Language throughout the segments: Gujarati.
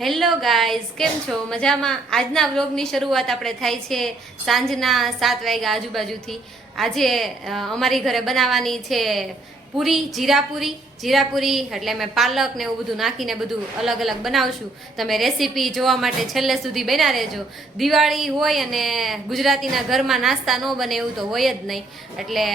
હેલો ગાઈઝ, કેમ છો? મજામાં? આજના વ્લોગની શરૂઆત આપણે થાય છે સાંજના 7 વાગ્યા આજુબાજુથી. આજે અમારી ઘરે બનાવવાની છે પૂરી, જીરાપુરી એટલે મેં પાલક ને એવું બધું નાખીને બધું અલગ અલગ બનાવશું. તમે રેસીપી જોવા માટે છેલ્લે સુધી બન્યા રહેજો. દિવાળી હોય અને ગુજરાતીના ઘરમાં નાસ્તા ન બને એવું તો હોય જ નહીં. એટલે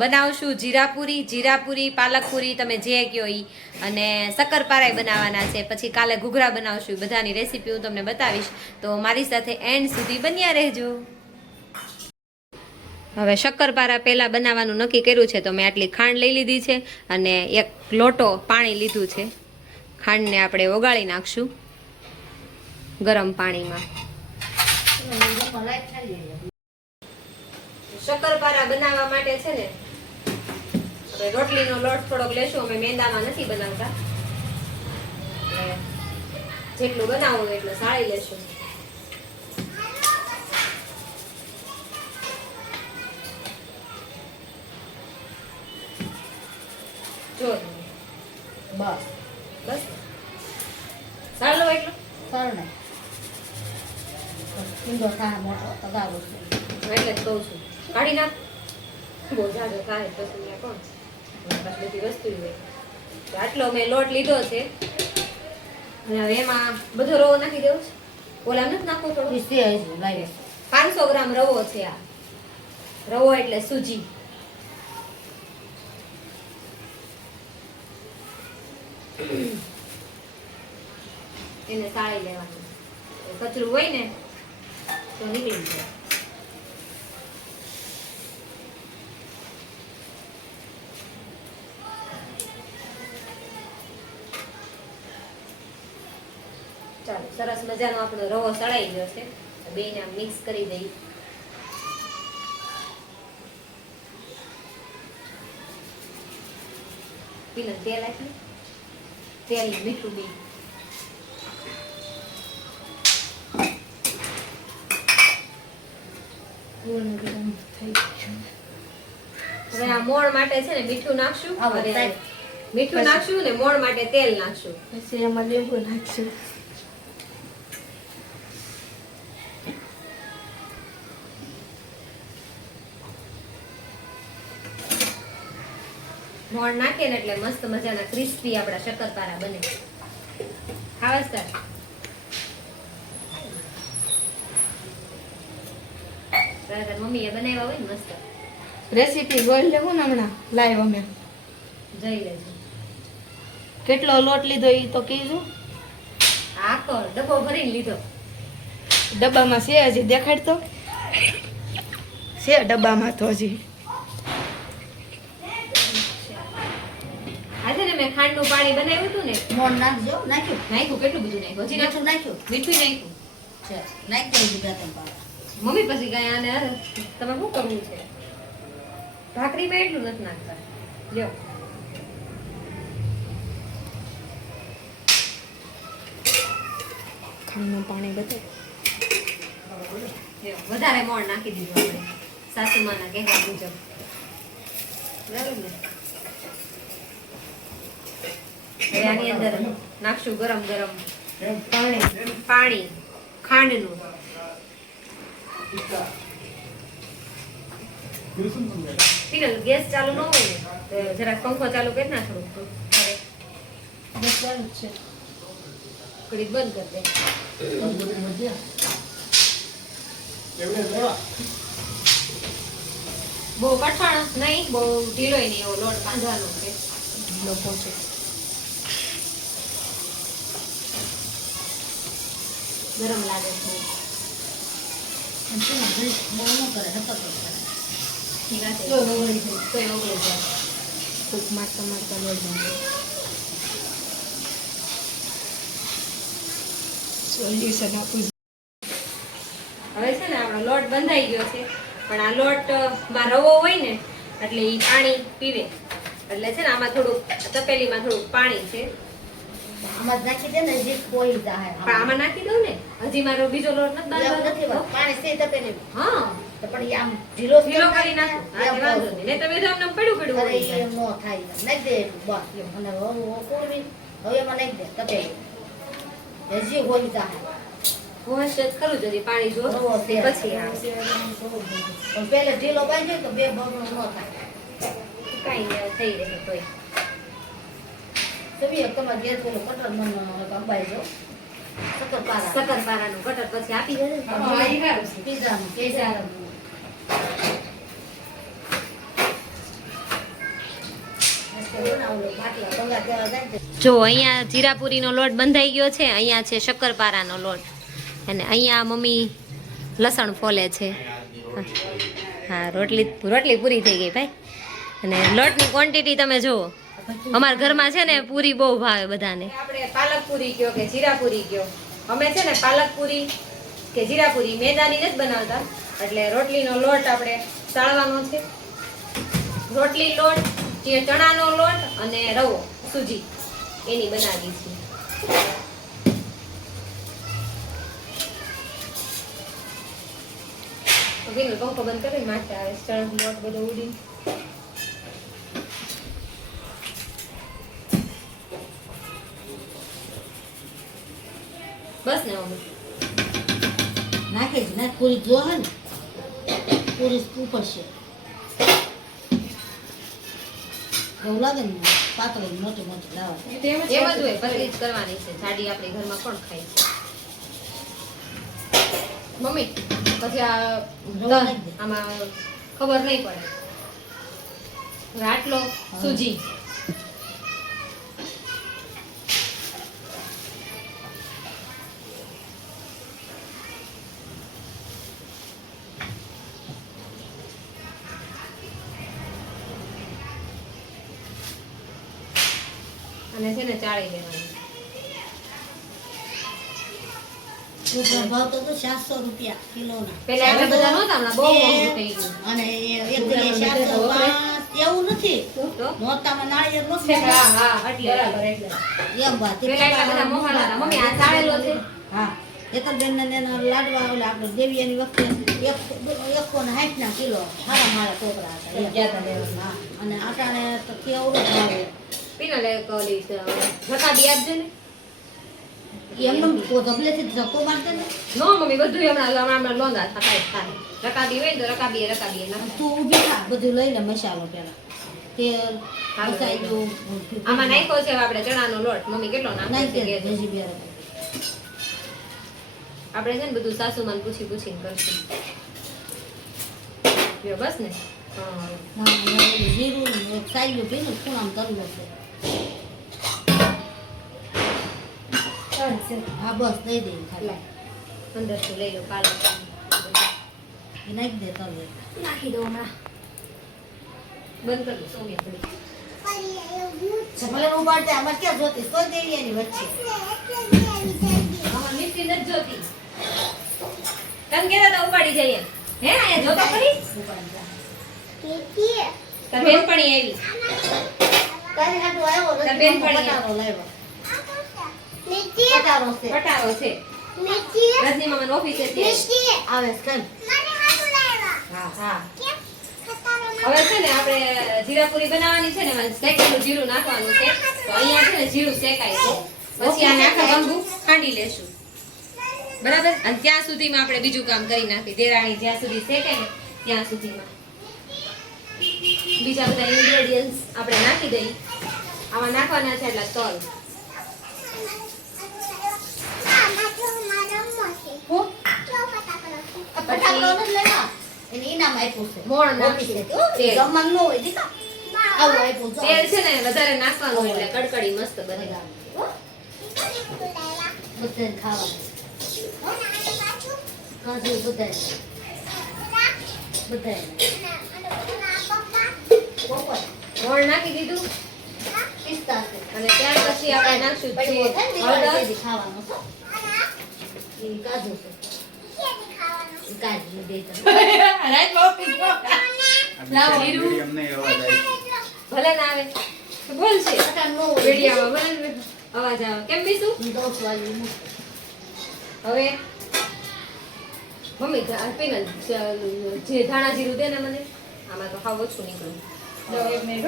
બનાવશું જીરાપુરી, પાલકપુરી, તમે જે કહો એ. અને શક્કરપારાય બનાવવાના છે. પછી કાલે ઘૂઘરા બનાવશું. બધાની રેસીપી હું તમને બતાવીશ, તો મારી સાથે એન્ડ સુધી બન્યા રહેજો. હવે શક્કરપારા પહેલાં બનાવવાનું નક્કી કર્યું છે, તો મેં આટલી ખાંડ લઈ લીધી છે અને એક લોટો પાણી લીધું છે. ખાંડને આપણે ઓગાળી નાખશું ગરમ પાણીમાં. શક્કરપારા બનાવવા માટે છે ને આપણે રોટલીનો લોટ થોડોક લેશું. અમે મેંદામાં નથી બનાવતા, જેટલું બનાવવું એટલું સાળી લેશું. જો બસ બસ સાળલો એટલું સારું ને ઈંડો થાય મોટો તગારો છે એટલે જ કહું છું કાઢી નાખ. બહુ જાજો થાય પછી કોણ બધી વસ્તુ હોય. આટલો મેં લોટ લીધો છે અને હવે એમાં બધો રવો નાખી દેવો છે. ઓલા નથી નાખવો થોડો? 500 ગ્રામ રવો છે. આ રવો એટલે સૂજી. એને સાળી લેવાનું. કચરું હોય ને તો નીકળી જાય. ચાલો, સરસ મજાનો આપણો રવો સળાઈ ગયો છે. બેને આમ મિક્સ કરી દઈ. પીને તેલ આપી, તેલ મીઠું બી. હવે આ મોણ માટે છે ને મીઠું નાખશું. મીઠું નાખશું ને મોણ માટે તેલ નાખશું. પછી એમાં લીંબુ નાખશું. મોણ નાખીએ ને એટલે મસ્ત મજાના ક્રિસ્પી આપણા શક્કરપારા બને. ખાવા સર મમ્મીએ બનાવ્યા હોય ને મસ્ત. રેસીપી જોઈ લેવું ને હમણાં લાઈવ અમે જઈ લેજો. કેટલો લોટ લીધો એ તો કીધું. આખો ડબ્બો ભરીને લીધો. ડબ્બામાં છે હજી દેખાડતો છે ડબ્બામાં તો હજી. આજે ને મેં ખાંડનું પાણી બનાવ્યું હતું ને. મોણ નાખજો. નાખ્યું કેટલું બધું નાખ્યું? હજી નાખ્યું. મીઠું નાખ્યું છે. નાખી દીધા તમે. મમ્મી પછી ગયા અને તમે શું કરવું છે? ભાખરીમાં એટલું નથી નાખતા. લ્યો, ખાંડનું પાણી બધું વધારે મોણ નાખી દીધું આપણે સાસુમાના કહેવા મુજબ. બરાબર ને? હવે આની અંદર નાખશું ગરમ ગરમ પાણી ખાંડનું. પીનલ ગેસ ચાલુ ન હોય ને તો જરાક પંખો ચાલુ કરી ના થોડુંક. ઘડીક બંધ કરી દે. બહુ કઠણ નહીં, બહુ ઢીલો નહીં, એવો લોટ બાંધવાનો છે. લોકો છે ગરમ લાગે છે. ફૂક મારતા મારતા લોટ બાંધો. સોલ્યુશન આપું. હવે છે ને આપણો લોટ બંધાઈ ગયો છે, પણ આ લોટમાં રવો હોય ને એટલે એ પાણી પીવે. એટલે છે ને આમાં થોડુંક તપેલીમાં થોડુંક પાણી છે. આમાં નાખી દે ને જે કોઈ જાય. પણ આમાં નાખી દઉં ને. હજી મારો બીજો લોટ નથી બાંધવાનો. પાણી સે તપેલી. હા, તો પણ આમ ઢીલો કરી નાખું. હા, વાંધો નહીં. નહીં તમે તો આમને પડ્યું અરે હોય એ નો થાય. નાખી દે બસ. અને હવે કોળવી હવે એમાં નાખી દે તપેલી. હજી હોઈ જાય. હોશ જ ખરું જ હજી પાણી જો રવો છે. પછી આવે. પણ પહેલે ઢીલો બાંધ્યો તો બે બગડો ન થાય. કાંઈ નહીં, થઈ રહે તોય. સવી તમારે ગેસ પેલું કટર મન અંબાઈ જો શક્કરપારા. શક્કરપારાનું કટર પછી આપી દેજો ને. હા, ઈ હારું છે. પીઝાનું, કેસરનું. મસ્ત બનાવેલું, માટલા ભંગા દેવા જાય ને. જો અહીંયા જીરાપુરીનો લોટ બંધાઈ ગયો છે, અહીંયા છે શક્કરપારાનો લોટ, અને અહીંયા મમ્મી લસણ ફોલે છે. હા, રોટલી પૂરી થઈ ગઈ ભાઈ. અને લોટની ક્વોન્ટિટી તમે જુઓ. અમારા ઘરમાં છે ને પૂરી બહુ ભાવે બધાને. આપણે પાલક પૂરી કયો કે જીરા પૂરી કયો, અમે છે ને પાલક પૂરી કે જીરા પૂરી મેદાની નથી બનાવતા, એટલે રોટલીનો લોટ આપણે ચાળવાનો છે. રોટલી લોટ, ચણાનો લોટ અને રવો સૂજી એની બનાવી છે. વિનુ પંખો બંધ કરીને માથે આવે ચણાનો લોટ બધો ઉડી. બસ ને મમ્મી નાખે જ નાખ પૂરી જો હે ને પૂરી ઉપર છે એવું લાગે ને પાતળી મોટી મોટી લાવા એમ જ હોય, પતલી જ કરવાની છે. જાડી આપણી ઘરમાં કોણ ખાય છે મમ્મી? પછી આમાં ખબર નહીં પડે. આટલો સૂજી, અને છે ને ચાળી લેવાની. ઉપરા ભાવ તો 700 રૂપિયા કિલોના. પેલા એટલે બધા નહોતા, હમણાં બહુ મોંઘું થઈ ગયું. અને એક કિલો 705 એવું નથી. તો નોરતામાં નાળિયેર નો હા હા એટલે બરાબર એટલે એમ વાત. પેલા એટલા બધા મોંઘા નહોતા. મમ્મી આ ચાળેલો છે. હા, એકલબેન ને એના લાડવા ઓલા આપણે દેવીયાની વખતે 160 કિલો હારા ટોકરા હતા. હા, અને આટાણે તો કેવડો ભાવ પીના લે કોલી રકાબી આપજે ને. એમને ધબલેથી ધક્કો મારતે ને. નો મમ્મી બધું હમણાં લોંદા થાય થાય. રકાબી હોય ને તો રકાબી ના. તું ઊભી થા, બધું લઈ લે મસાલો પેલા. તેલ, હાલો, મસાલો, આમાં નાખ્યો છે આપણે ચણાનો લોટ. મમ્મી કેટલો નાખ્યો છે નાખી કે દે હજી બે રકાબી. આપણે છે ને બધું સાસુમાન પૂછીને કરશું. જો બસ ને. હા હા, અને ઓલું જીરું ને એક સાયલું પીને ખૂણામાં તરલો છે. હા બસ દઈ દે ખાલી. અંદરથી લઈ લો પાલક. એ નાખી દે તરલે. નાખી દો હમણાં. બંધ કરી દો સોમિયા થોડી. ભલે ઉબાડતે આમાં ક્યાં જોતી તો દેવી એની વચ્ચે. આમાં મિસ્ટી નથી જોતી. તમે કહેતા હતા ઉપાડી જઈએ. હે અહીંયા જોતો ખરી? ઉબાડી જા. તાર બેનપણી આવી. તારી હાટુ આવ્યો તાર નથી બેનપણી. પટારો લાવ્યો. પટારો છે. પટારો છે. રજની મામાની ઓફિસે છે. આવે છે કેમ? હા હા. હવે છે ને આપણે જીરાપુરી બનાવવાની છે ને, એમાં શેકેલું જીરું નાખવાનું છે. તો અહીંયા છે ને જીરું શેકાય છે. પછી આને આખા બંબુ ખાંડી લેશું. બરાબર? અને ત્યાં સુધીમાં આપણે બીજું કામ કરી નાખી. દેરાણી જ્યાં સુધી શેકે ને ત્યાં સુધીમાં બીજા બધા ઇન્ગ્રેડિયન્ટ્સ આપણે નાખી દઈએ. આમાં નાખવાના છે એટલા તલ. હું? આ પટારો નથી લેવા. એને ઇનામ આપ્યું છે. મોણ ઓફિસે. નાખશું. તેલ. જમવાનું ન હોય દીકા. આવું આપ્યું છે. તેલ છે ને વધારે નાખવાનું એટલે કડકડી મસ્ત બને. બધાને ખાવાનું. કાજુ બધાને. બધાને. બપોર. મોણ નાખી દીધું પિસ્તા છે. અને ત્યાર પછી આપણે નાખશું પછી છે થાય ને દિવાળી હળદર. તેથી ખાવાનું છે. ઈ કાજુ છે. ઈ કાજુ દે તને. ભલે ના આવે તો બોલશે. અટાણ નો હોય. વિડીયોમાં ભલે ને અવાજ આવે. કેમ બીસું? ઈ દોસ વાળી મૂક. હવે મમ્મી આપીને જે ધાણા જીરું દે ને મને. આમાં તો ખાવ ઓછું નીકળ્યું. મમ્મી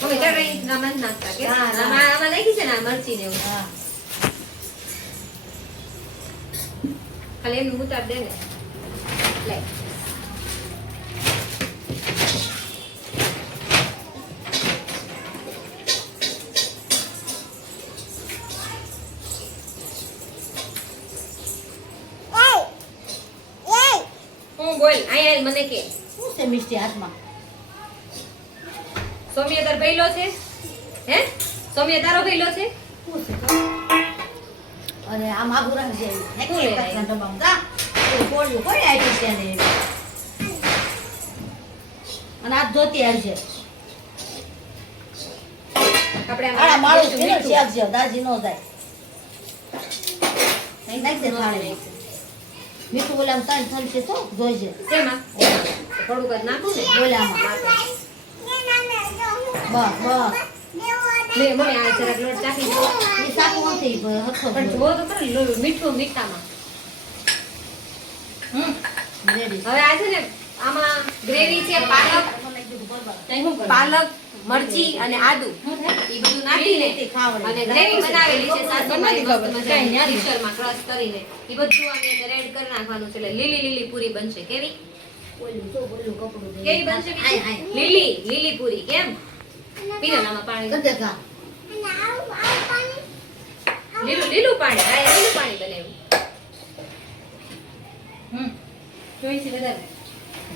ચટણી ના મન નાખતા કે ના, ના. આમાં નાખી છે ને આ મરચી ને એવું. હા. ખાલી એનું ઉતાર દે ને લે હું બોલ અહીંયા મને કે શું છે મિષ્ટી હાથમાં? સોમ્ય તાર ભઈલો છે હે સોમ્ય તારો ભઈલો છે શું છે? અને આમ આગું રાખજે. શું લે? કાચના ડબ્બામાં જા. એ ગોળીઓ કોઈ આપી છે ને એવી. અને આ ધોતી આવશે. આપણે આડા માળું છે ને શેકજો, દાજી ન જાય. નાખ દે થાળીમાં. મીઠું ઓલામ ત્રણ થલશે તો જોઈજે. શેમાં થોડુંક જ નાખું ને ઓલામાં. બસ. લે મમ્મી આ જરાક લોટ ચાખી જો એ સાકું નથી હથો પણ જો તો ખરી મીઠું મીઠામાં રેડી. હવે આ છે ને આમાં ગ્રેવી છે પાલક મરચી અને આદુ એ બધું નાખીને અને ગ્રેવી બનાવેલી છે સાસુમાએ મસ્ત મજાની મિક્સરમાં ક્રશ કરીને એ બધું આની અંદર એડ કરી નાખવાનું છે એટલે લીલી લીલી પૂરી બનશે કેવી કેવી બનશે લીલી લીલી પૂરી કેમ પીનામાં પાણી લીલું લીલું પાણી આ લીલું પાણી બનાવ્યું જોઈશે બધા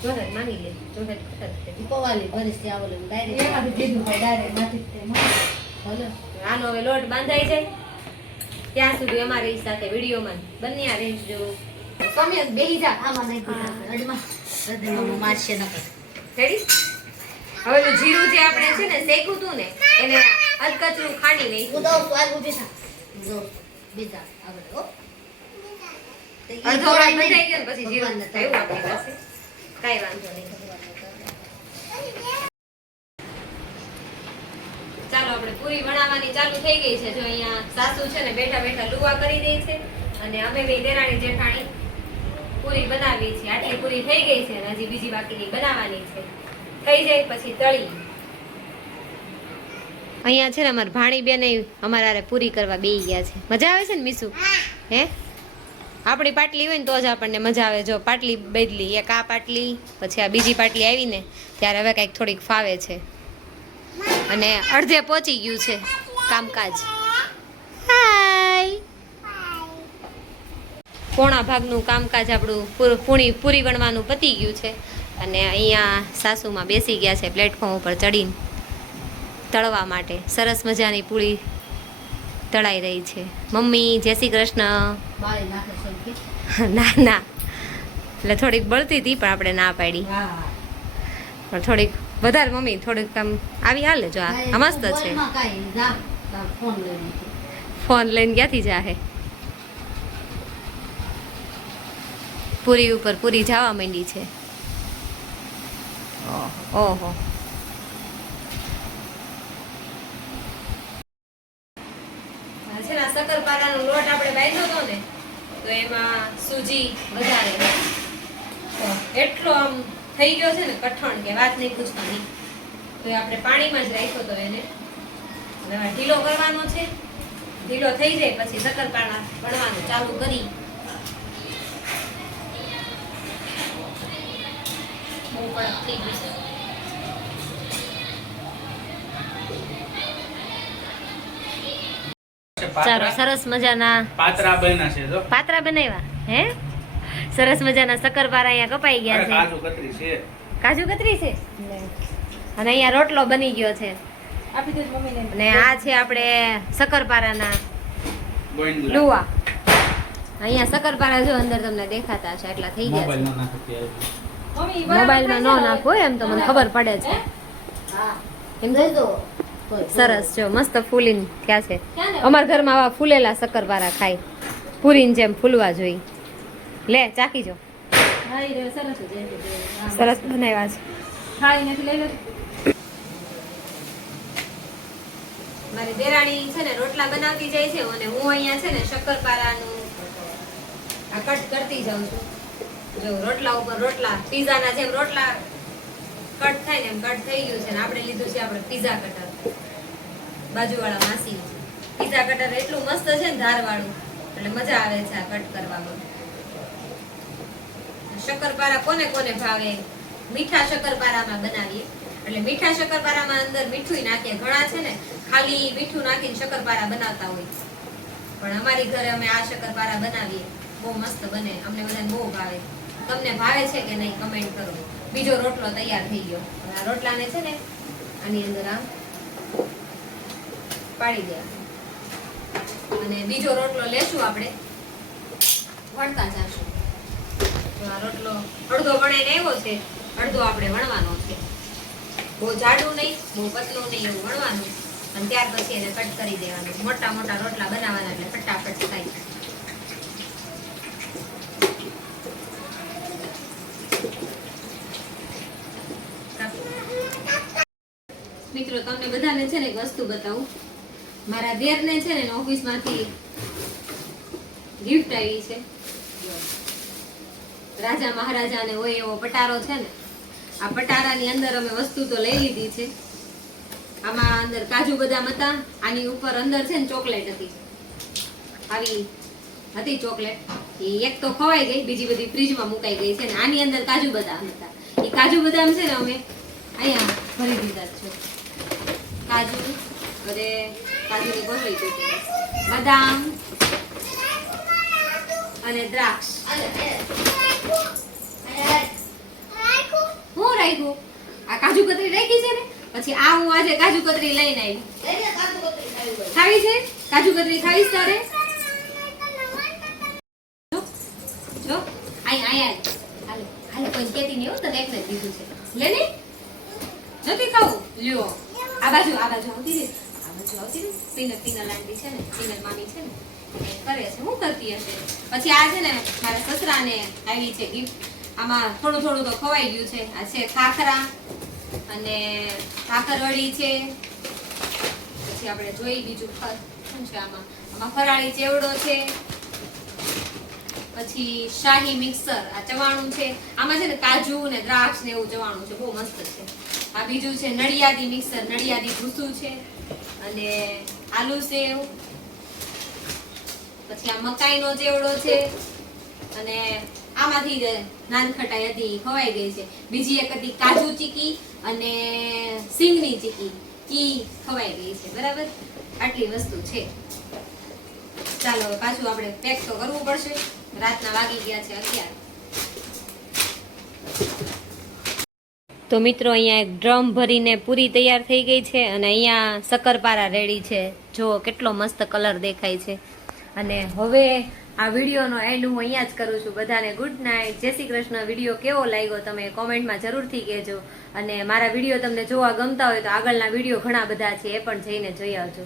જોરત માંગી લે જોરત ખતર પવાલી ભરીશ ત્યાં ઓલું ડાયરેક્ટ આનો હવે લોટ બાંધાઈ જાય ત્યાં સુધી અમારી સાથે વિડીયોમાં બન્યા રહેજો તમે બેહી જા આમાં નાખી અડમાં હૃદયમાં મારશે ન રેડી હવે તો જીરું જે આપણે છે ને શેકું તું ને એને અધકચરું ખાંડી નહીં હું દઉં સ્વાદ ઊભી થા જો બીજા આગળ હો અડધો રાત બંધાઈ ગયો ને પછી જીરું થયું આપણી પાસે કાંઈ વાંધો નહીં ચાલો આપણે પૂરી બનાવવાની ચાલુ થઈ ગઈ છે જો અહીંયા સાસુ છે ને બેઠા બેઠા લુવા કરી દે છે અને અમે બે દેરાણી જેઠાણી પૂરી બનાવી છે આટલી પૂરી થઈ ગઈ છે અને હજી બીજી બાકીની બનાવવાની છે થઈ જાય પછી તળી અહીંયા છે ને અમાર ભાણી બેન અમારા પૂરી કરવા બેહી ગયા છે મજા આવે છે ને મીસુ હે આપણી પાટલી હોય ને તો જ આપણને મજા આવે જો પાટલી બદલી એક આ પાટલી પછી આ બીજી પાટલી આવી ને ત્યારે હવે કંઈક થોડીક ફાવે છે અને અડધે પહોંચી ગયું છે કામકાજ હાય પોણા ભાગનું કામકાજ આપણું પૂરી વણવાનું પતી ગયું છે અને અહીંયા સાસુમાં બેસી ગયા છે પ્લેટફોર્મ ઉપર ચડીને તળવા માટે સરસ મજાની પૂરી તળાઈ રહી છે મમ્મી જય શ્રી કૃષ્ણ બાળી નાખે છે ના ના એટલે થોડીક બળતી હતી પણ આપણે ના પાડી હા પણ થોડીક વધારે મમ્મી થોડીક આમ આવી હાલે જો આ મસ્ત છે બોલમાં કાંઈ જા તાર ફોન લઈને ફોન લઈને ક્યાંથી જાહે પૂરી ઉપર પૂરી જવા માંડી છે ઓહો છે ને શક્કરપારાનો લોટ આપણે બાંધ્યો હતો ને તો એમાં સૂજી વધારે તો એટલો આમ થઈ ગયો છે ને કઠણ કે વાત નહીં પૂછવાની તો એ આપણે પાણીમાં જ રાખ્યો હતો એને હવે ઢીલો કરવાનો છે ઢીલો થઈ જાય પછી શક્કરપારા વણવાનું ચાલુ કરી બહુ કડક થઈ ગયું છે ચાલો સરસ મજાના પાતરા બન્યા છે જો પાતરા બનાવ્યા હે સરસ મજાના શક્કરપારા અહીંયા કપાઈ ગયા છે કાજુ કતરી છે કાજુ કતરી છે અને અહીંયા રોટલો બની ગયો છે આપી દેજો મમ્મીને. અને આ છે આપણે શક્કરપારાના ગોઈંદલા લુવા અહીંયા શક્કરપારા જો અંદર તમને દેખાતા હશે એટલા થઈ ગયા મોબાઈલ છે માં નાખી મમ્મી, બરાબર મોબાઈલમાં ન નાખો એમ તો મને ખબર પડે છે હા એમ દઈ દો સરસ જો મસ્ત ફૂલીને થયા છે અમારા ઘરમાં આવા ફૂલેલા શક્કરપારા ખાય પૂરીની જેમ ફૂલવા જોઈએ લે ચાખી જો હા, એ રહ્યો, સરસ છે. હા. સરસ બનાવ્યા છે થાળી નથી લઈ લો. મારી દેરાણી છે ને રોટલા બનાવતી જાય છે અને હું અહીંયા છે ને શક્કરપારાનું આ કટ કરતી જાઉં છું જો રોટલા ઉપર રોટલા પીઝાના જેમ રોટલા કટ થાય ને એમ કટ થઈ ગયું છે ને આપણે લીધું છે આપણે પીઝા કટર બાજુવાળા માસી પીઝા કટર એટલું મસ્ત છે ને ધારવાળું એટલે મજા આવે છે આ કટ કરવામાં. શક્કરપારા કોને કોને ભાવે? મીઠા શક્કરપારામાં બનાવીએ. એટલે મીઠા શક્કરપારામાં અંદર મીઠું નાખીએ. ઘણા છે ને ખાલી મીઠું નાખીને શક્કરપારા બનાવતા હોય, પણ અમારી ઘરે અમે આ શક્કરપારા બનાવીએ. બહુ મસ્ત બને, અમને બધાને બહુ ભાવે. તમને ભાવે છે કે નહીં કમેન્ટ કરો. બીજો રોટલો તૈયાર થઈ ગયો. આ રોટલાને છે ને આની અંદર આમ પાડી દેવા અને બીજો રોટલો લેશું આપણે, વણતા જાશું. તો આ રોટલો અડધો વણીને આવ્યો છે, અડધો આપણે વણવાનો છે. બહુ જાડું નહીં, બહુ પતલું નહીં, એવું વણવાનું અને ત્યાર પછી એને કટ કરી દેવાનું. મોટા મોટા રોટલા બનાવવાના એટલે ફટાફટ થાય. મિત્રો તમને બધાને છે ને એક વસ્તુ બતાવું. મારા દેરને છે ને ઓફિસમાંથી ગિફ્ટ આવી છે. રાજા મહારાજાને હોય એવો પટારો છે ને, આ પટારાની અંદર અમે વસ્તુ તો લઈ લીધી છે. આમાં અંદર કાજુ બદામ હતા, આની ઉપર અંદર છે ને ચોકલેટ હતી, આવી હતી ચોકલેટ. એ એક તો ખવાઈ ગઈ, બીજી બધી ફ્રીજમાં મુકાઈ ગઈ છે. ને આની અંદર કાજુ બદામ હતા. એ કાજુ બદામ છે ને અમે અહીંયા ભરી દીધા છે. કાજુ અને કાજુની ગોળણી જોઈતી, બદામ અને દ્રાક્ષ. હું રાખ્યું આ કાજુ કતરી રાખી છે ને, પછી આ હું આજે કાજુ કતરી લઈને આવી. ખાવી છે કાજુ કતરી? ખાવીશ તારે? જો આયા હાલે હાલે, કોઈ કેતી નહીં હો, તને એકને જ દીધું છે. લે ને, નથી ખાવું? લ્યો આ બાજુ આવતી રે, આ બાજુ આવતી રે. પીનલ આંટી છે ને, પીનલ મામી છે ને, કરે છે. શું કરતી હશે? પછી આ છે ને મારા સસરાને આવી છે ગિફ્ટ. આમાં થોડું થોડું તો ખવાઈ ગયું છે. આ છે ખાખરા અને ખાખરવડી છે. પછી આપણે જોઈ બીજું શું છે આમાં. આમાં ફરાળી ચેવડો છે. પછી શાહી મિક્સર, આ ચવાણું છે. આમાં છે ને કાજુ ને દ્રાક્ષ ને એવું ચવાણું છે, બહુ મસ્ત છે. આ બીજું છે નડિયાદી મિક્સર, નડિયાદી ભૂસું છે અને આલુ સેવ. પછી આ મકાઈનો ચેવડો છે અને આમાંથી નાનખટાઈ હતી, ખવાઈ ગઈ છે. બીજી એક હતી કાજુ ચીકી અને સિંગની ચીકી, ઈ ખવાઈ ગઈ છે. બરાબર, આટલી વસ્તુ છે. ચાલો પાછું આપણે પેક તો કરવું પડશે. રાતના વાગી ગયા છે 11. તો મિત્રો અહીંયા એક ડ્રમ ભરીને પૂરી તૈયાર થઈ ગઈ છે અને અહીંયા શક્કરપારા રેડી છે. જો કેટલો મસ્ત કલર દેખાય છે. અને હવે આ વિડીયોનો એન્ડ હું અહીંયા જ કરું છું. બધાને ગુડ નાઇટ, જય શ્રી કૃષ્ણ. વિડીયો કેવો લાગ્યો તમે કોમેન્ટમાં જરૂરથી કહેજો. અને મારા વિડીયો તમને જોવા ગમતા હોય તો આગળના વિડીયો ઘણા બધા છે, એ પણ જઈને જોઈ આવજો.